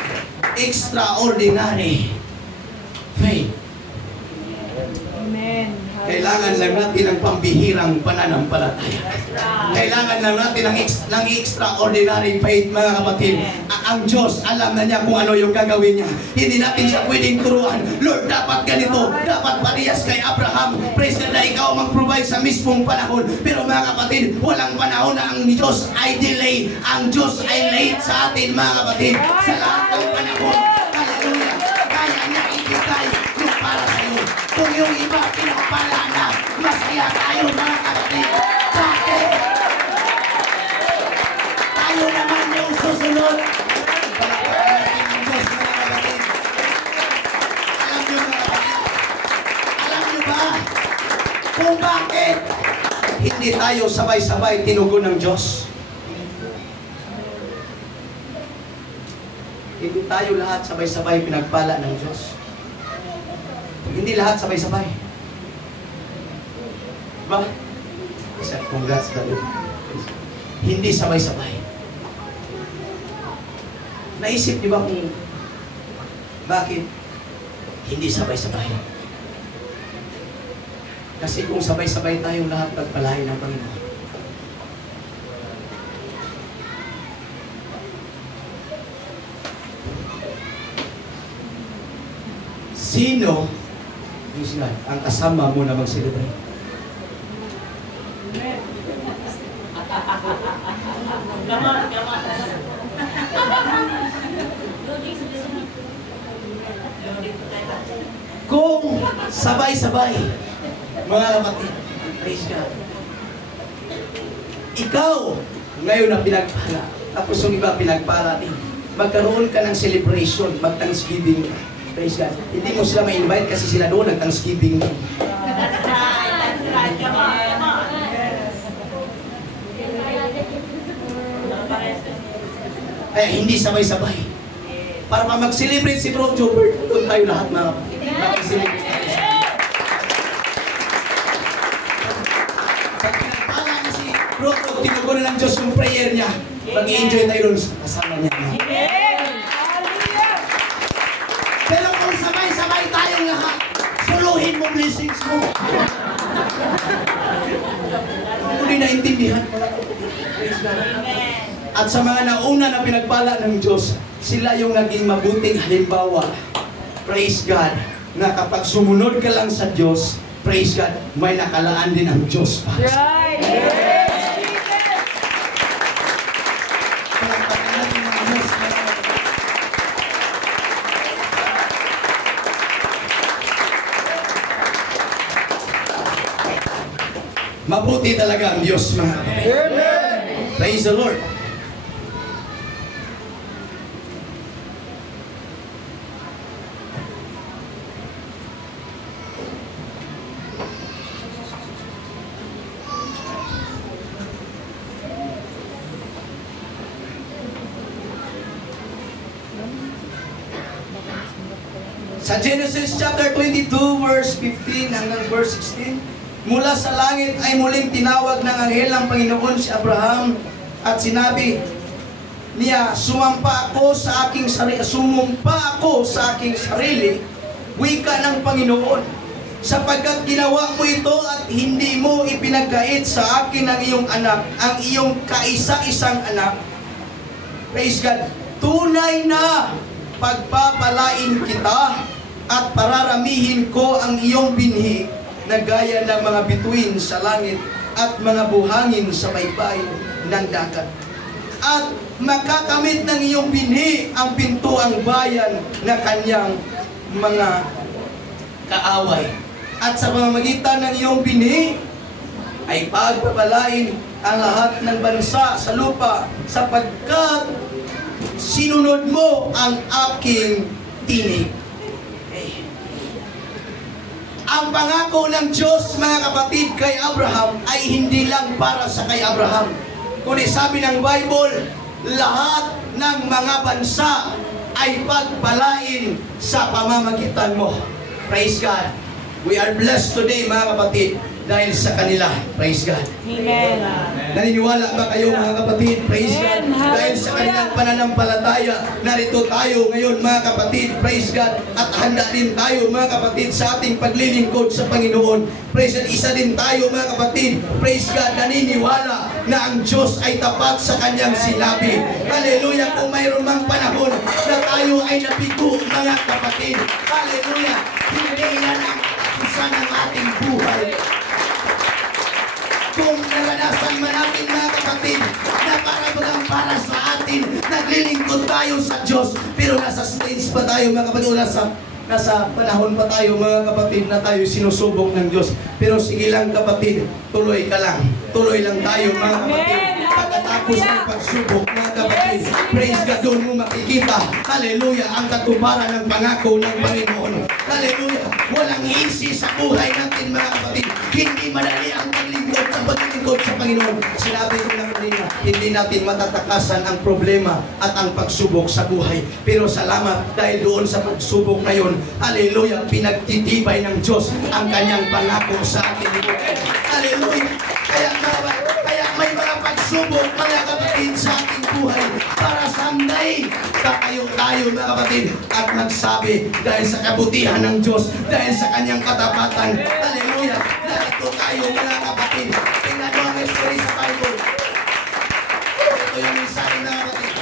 extraordinary faith. Amen. Kailangan Kailangan lang natin ng pambihirang pananampalataya. Kailangan lang natin ng extraordinary faith, mga kapatid. Ang Diyos, alam na niya kung ano yung gagawin niya. Hindi natin siya pwedeng turuan. Lord, dapat ganito. Dapat parehas kay Abraham. Praise God na ikaw mag-provide sa mismong panahon. Pero mga kapatid, walang panahon na ang Diyos ay delay. Ang Diyos ay late sa atin, mga kapatid. Sa lahat ng panahon. Hallelujah. Kaya niya ibigay yung para sa iyo. Kung yung iba pinapala na, masaya tayo, mga kapatid. Bakit? Tayo naman yung susunod. Palakpakan natin ang Diyos, mga kapatid. Alam niyo, mga kapatid? Alam niyo ba kung bakit hindi tayo sabay-sabay tinugon ng Diyos? Hindi tayo lahat sabay-sabay pinagpala ng Diyos. Hindi lahat sabay-sabay. Diba? Congrats, brother. Hindi sabay-sabay. Naisip niyo ba kung bakit hindi sabay-sabay? Kasi kung sabay-sabay tayong lahat pagpalain ng Panginoon, sino ang kasama mo na mag-celebrate? Kung sabay-sabay, mga kapatid, praise God. Ikaw, ngayon na pinagpala, tapos yung iba pinagpala din, magkaroon ka ng celebration, mag-thanksgiving ka. Praise God. Hindi mo sila ma-invite kasi sila doon nag-thanksgiving din. That's right. Come on. Kaya hindi sabay-sabay. Para pa mag-celebrate si Bro Jobert, doon tayo lahat mga mag-celebrate tayo. Pag pinagpala niya si Bro, tinugon na ng Diyos yung prayer niya, mag-i-enjoy tayo doon kasama niya. Pero kung sabay-sabay tayong lahat, suluhin mo blessings mo. Hindi naintindihan mo lang. Praise God. At sa mga nauna na pinagpala ng Diyos, sila yung naging mabuting halimbawa. Praise God. Na kapag sumunod ka lang sa Diyos, praise God, may nakalaan din ang Diyos para sa Right. Palakpakan natin ang Diyos. Mabuti talaga ang Diyos, mga kapatid. Praise the Lord. Sa Genesis chapter 22 verse 15 hanggang verse 16, mula sa langit ay muling tinawag ng anghel ng Panginoon si Abraham at sinabi niya, sumumpa ako sa aking sarili, wika ng Panginoon, sapagkat ginawa mo ito at hindi mo ipinagkait sa akin ang iyong anak, ang iyong kaisa-isang anak. Praise God. Tunay na pagpapalain kita at pararamihin ko ang iyong binhi na gaya ng mga bituin sa langit at mga buhangin sa baybayin ng dagat. At makakamit ng iyong binhi ang pintuang bayan na kanyang mga kaaway. At sa pamamagitan ng iyong binhi ay pagpapalain ang lahat ng bansa sa lupa sapagkat sinunod mo ang aking tinig. Ang pangako ng Diyos, mga kapatid, kay Abraham ay hindi lang para sa kay Abraham. Kundi sabi ng Bible, lahat ng mga bansa ay pagpalain sa pamamagitan mo. Praise God. We are blessed today, mga kapatid, dahil sa kanila. Praise God. Amen. Naniniwala ba kayo mga kapatid? Praise God. Dahil sa kanilang pananampalataya, narito tayo ngayon mga kapatid. Praise God. At handa din tayo mga kapatid sa ating paglilingkod sa Panginoon. Praise God. Isa din tayo mga kapatid. Praise God. Naniniwala na ang Diyos ay tapat sa kanyang sinabi. Hallelujah. Kung mayroon mang panahon na tayo ay nabigo mga kapatid. Hallelujah. Hindi yan ang katapusan ng ating buhay. Kung naranasan man natin mga kapatid na para sa atin, naglilingkod tayo sa Diyos, pero nasa stage pa tayo mga kapatid, nasa panahon pa tayo mga kapatid na tayo sinusubok ng Diyos. Pero sige lang kapatid, tuloy ka lang. Tuloy lang tayo mga kapatid. Pagkatapos ng pagsubok mga kapatid, praise God, doon mo makikita, hallelujah, ang katuparan ng pangako ng Panginoon. Hallelujah. Walang easy sa buhay natin mga kapatid. Hindi madali ang paglingkod sa Panginoon. Sinabi ko na kanina, hindi natin matatakasan ang problema at ang pagsubok sa buhay. Pero salamat dahil doon sa pagsubok na yun, hallelujah, pinagtitibay ng Diyos ang kanyang pangako sa atin. Hallelujah. Kaya may mga pagsubok mga kapatid sa ating buhay para someday tatayo tayo mga kapatid at magsabi dahil sa kabutihan ng Diyos, dahil sa kanyang katapatan. Hallelujah. Narito tayo mga kapatid. Tingnan mo ang story sa Bible. Ito yung mensahe mga kapatid.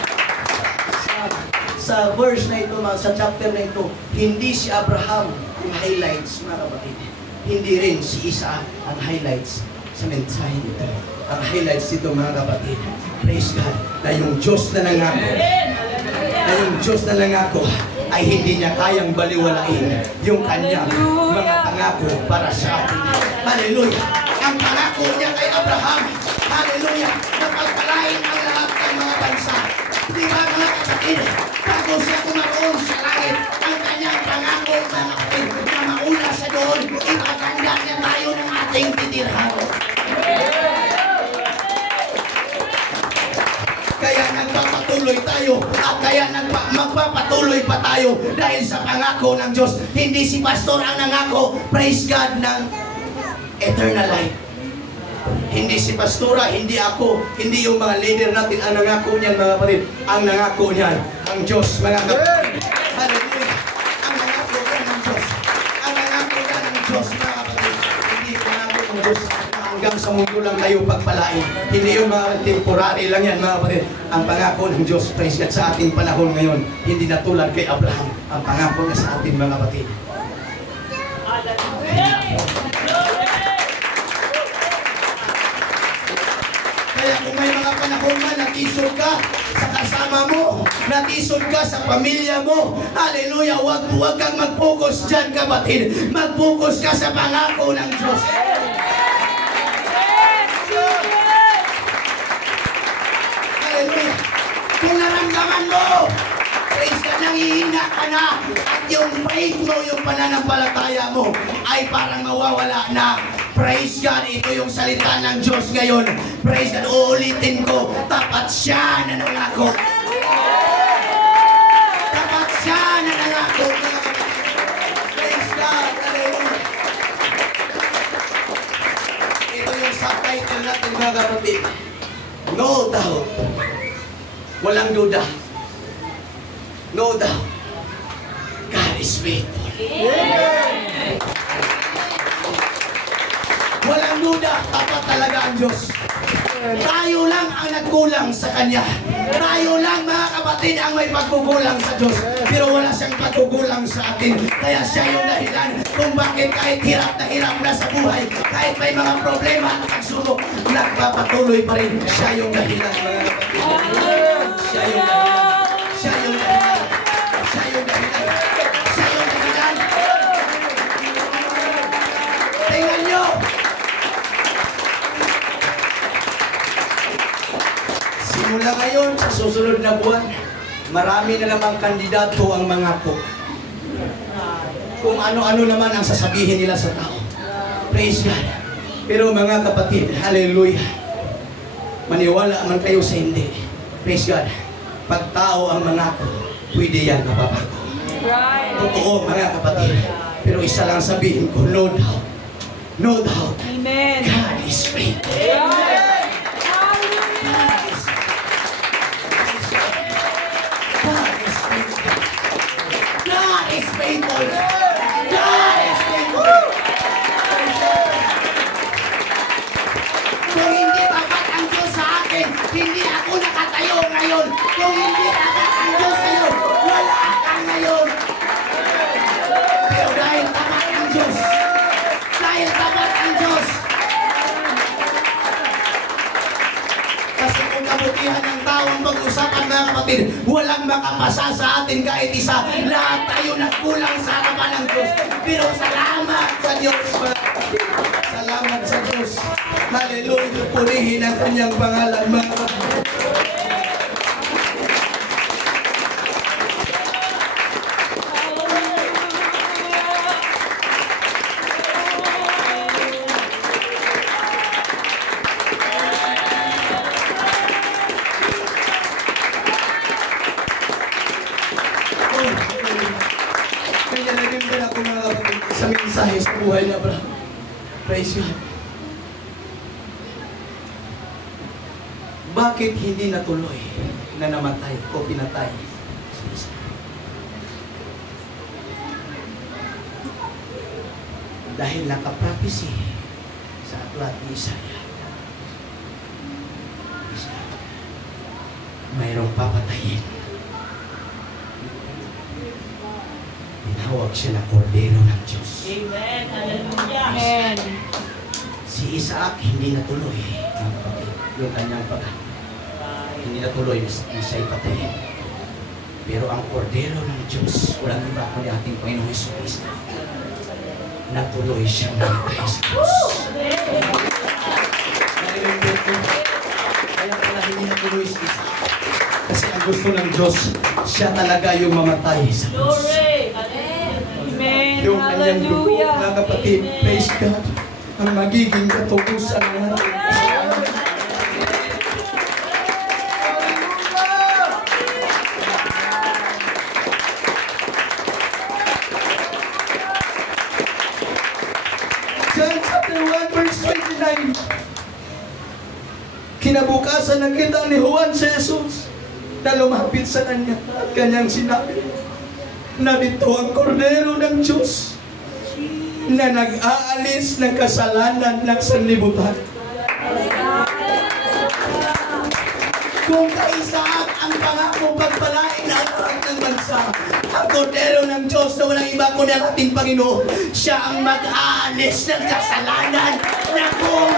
Sa verse na ito, sa chapter na ito, hindi si Abraham ang highlights mga kapatid. Hindi rin si Isa ang highlights sa mensahe nito. Ang highlights dito mga kapatid, praise God, na yung Diyos na nangako, ay hindi niya kayang baliwalain yung kanyang mga pangako para sa atin. Hallelujah! Ang pangako niya kay Abraham, hallelujah, na pagpalain ang lahat ng mga bansa. Di ba mga kapatid, bago siya kumaroon sa langit, ang kanyang pangako mga kapatid, na mauna sa doon, ipaganda niya tayo ng ating titirhan. Kaya nagpapatuloy tayo at kaya magpapatuloy pa tayo dahil sa pangako ng Diyos. Hindi si pastor ang nangako, praise God, ng eternal life. Hindi si pastora, hindi ako, hindi yung mga leader natin ang nangako niyan mga kapatid. Ang nangako niyan, ang Diyos mga kapatid. Hallelujah. Ang nangako niyan ng Diyos. Ang nangako niyan ng Diyos mga kapatid. Hindi pangako ng Diyos hanggang sa mundo lang tayo pagpalain. Hindi yung mga temporary lang yan mga kapatid. Ang pangako ng Diyos, praise God, sa ating panahon ngayon, hindi na tulad kay Abraham. Ang pangako niya sa ating mga kapatid. Kaya kung may mga panahon man, natisod ka sa kasama mo, natisod ka sa pamilya mo, hallelujah, huwag kang mag-focus dyan kapatid. Mag-focus ka sa pangako ng Diyos. Hallelujah. Kung naramdaman mo, praise God, nangihina ka na, at yung faith mo, yung pananampalataya mo, ay parang mawawala na. Praise God, ito yung salita ng Diyos ngayon. Praise God, uulitin ko, tapat siya na nangako. Tapat siya na nangako. Praise God, hallelujah. Ito yung subtitle natin mga kapatid. No doubt. Walang duda. No doubt. God is faithful. Walang duda, tapat talaga ang Diyos. Tayo lang ang nagkulang sa Kanya. Tayo lang mga kapatid ang may pagkukulang sa Diyos. Pero wala siyang pagkukulang sa atin. Kaya siya yung dahilan kung bakit kahit hirap na sa buhay, kahit may mga problema at pagsubok, nagpapatuloy pa rin. Siya yung dahilan mga kapatid. Siya yung dahilan. Siya yung dahilan. Siya yung dahilan. Siya yung dahilan. Tingnan nyo. Simula ngayon sa susunod na buwan, marami na namang kandidato ang mangako. Kung ano-ano naman ang sasabihin nila sa tao. Praise God. Pero mga kapatid, hallelujah. Maniwala man kayo sa hindi. Praise God. Pag tao ang mangako, pwede yan mapapago. Totoo mga kapatid. Pero isa lang sabihin ko, no doubt. No doubt. Amen. God is faithful. Amen. God is faithful. God is faithful. God is faithful. Kung hindi tapat ang Diyos sa akin, hindi ako nakatayo ngayon. Kung hindi tapat ang Diyos sa iyo, wala ka ngayon. Pero dahil tapat ang Diyos, dahil tapat ang Diyos, kasi kung kabutihan ng tao ang pag-usapan, mga kapatid, walang makapasa sa atin kahit isa. Lahat tayo nagkulang sa harapan ng Diyos. Pero salamat sa Diyos, mga kapatid. Salamat sa Diyos. Hallelujah. Purihin ang kanyang pangalan, mga kapatid. Kaya nagimban ako, mga kapatid, sa mensahe sa buhay na Abraham. Praise God. Bakit hindi natuloy na namatay o pinatay si Isaac? Dahil nakaprophecy sa aklat ni Isaiah, mayroong papatayin. Tinawag siya na kordero ng Diyos. Amen. Hallelujah. Amen. Si Isaac hindi natuloy, mga kapatid, yung kanyang hindi natuloy na siya'y patayin. Pero ang kordero ng Diyos, walang iba kundi ating Panginoong Jesucristo, natuloy siyang namatay sa krus. Kaya pala hindi natuloy si Isaac. Kasi ang gusto ng Diyos, siya talaga yung mamatay sa krus. Glory. Amen. Yung kanyang dugo, Hallelujah. mga kapatid, praise God, ang magiging katubusan ng ating kasalanan. John chapter 1 verse 29. Kinabukasan nakita ni Juan si Jesus na lumapit sa kanya at kanyang sinabi, narito ang kordero ng Diyos na nag-aalis ng kasalanan ng sanlibutan. Kung kaisahan ang pangako pagpalain ang lahat ng bansa, ang kordero ng Diyos na walang iba kundi ang ating Panginoon, siya ang mag-aalis ng kasalanan na kung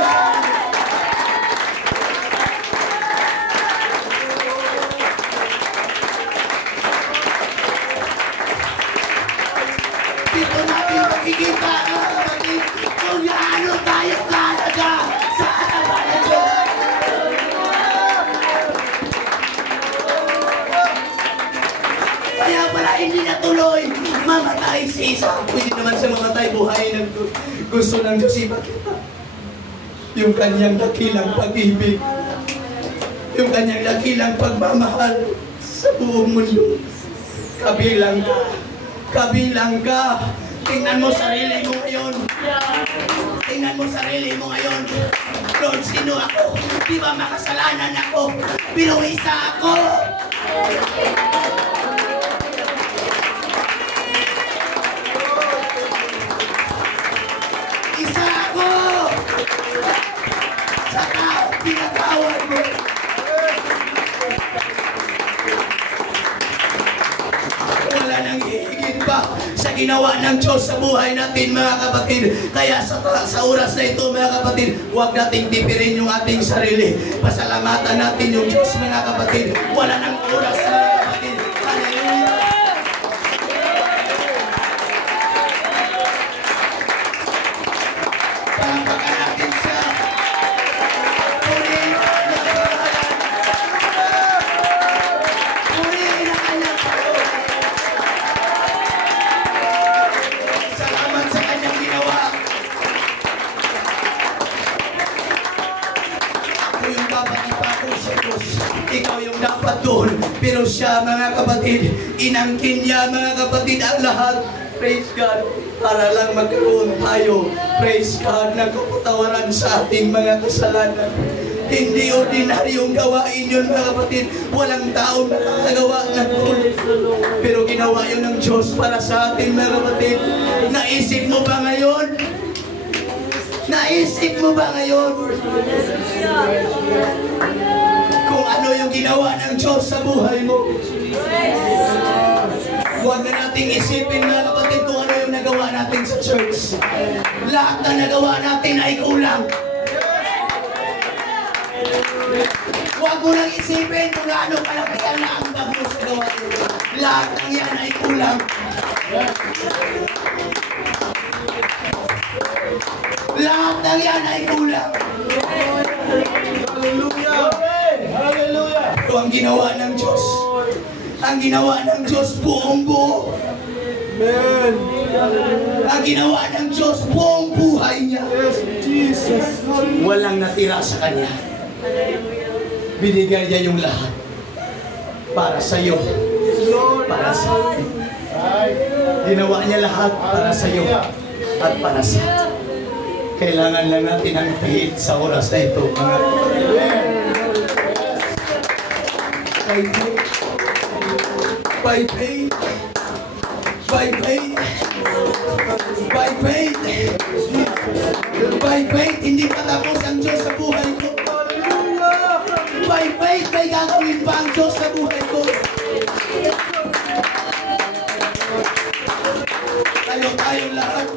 dito natin makikita ang kapatid kung gaano tayo kahalaga sa harapan ng Diyos. Kaya pala hindi natuloy mamatay si Isaac. Pwede naman siya mamatay, buhay ng gusto ng Diyos. Iba kita yung kanyang dakilang pag-ibig, yung kanyang dakilang pagmamahal sa buong mundo. Kabilang ka. Kabilang ka. Tingnan mo sarili mo ngayon. Tingnan mo sarili mo ngayon. Lord, sino ako? Di ba makasalanan ako? Pero isa ako. Isa ako. Sa tao, pinatawad mo. Wala nang hihigit pa sa ginawa ng Diyos sa buhay natin, mga kapatid. Kaya sa oras na ito, mga kapatid, huwag nating tipirin yung ating sarili. Pasalamatan natin yung Diyos, mga kapatid. Wala nang oras, mga kapatid. Hallelujah! Palampakan natin siya. Purihin ang kanyang pangalan. Purihin ang kanyang pangalan. Salamat sa kanyang ginawa. Ako yung dapat ipako sa Diyos. Ikaw yung dapat doon. Pero siya, mga kapatid, inangkin niya, mga kapatid, ang lahat. Praise God. para lang magkaroon tayo, praise God, ng kapatawaran sa ating mga kasalanan. Hindi ordinaryong gawain yun, mga kapatid. Walang taong nakakagawa ng pero ginawa yun ng Diyos para sa atin, mga kapatid. Naisip mo ba ngayon? Naisip mo ba ngayon? Kung ano yung ginawa ng Diyos sa buhay mo? Huwag na nating isipin, mga kapatid, kung ano yung nagawa natin sa church. Lahat na nagawa natin ay kulang. Huwag mo nang isipin kung ano kalaki ang naambag mo sa gawain. Lahat ng yan ay kulang. Lahat ng yan ay kulang. Hallelujah! Hallelujah! Ito ang ginawa ng Diyos. Ang ginawa ng Diyos buong buo. Amen! Ang ginawa ng Diyos buong buhay niya. Yes, Jesus! Walang natira sa Kanya. Binigay niya yung lahat. Para sa iyo. Para sa akin. Ginawa niya lahat para sa iyo. At para sa atin. Kailangan lang natin ang faith sa oras na ito. By faith. By faith. By faith. By faith. By faith. Hindi pa tapos ang Diyos sa buhay ko. By faith, may gagawin pa ang Diyos sa buhay ko. Tayong lahat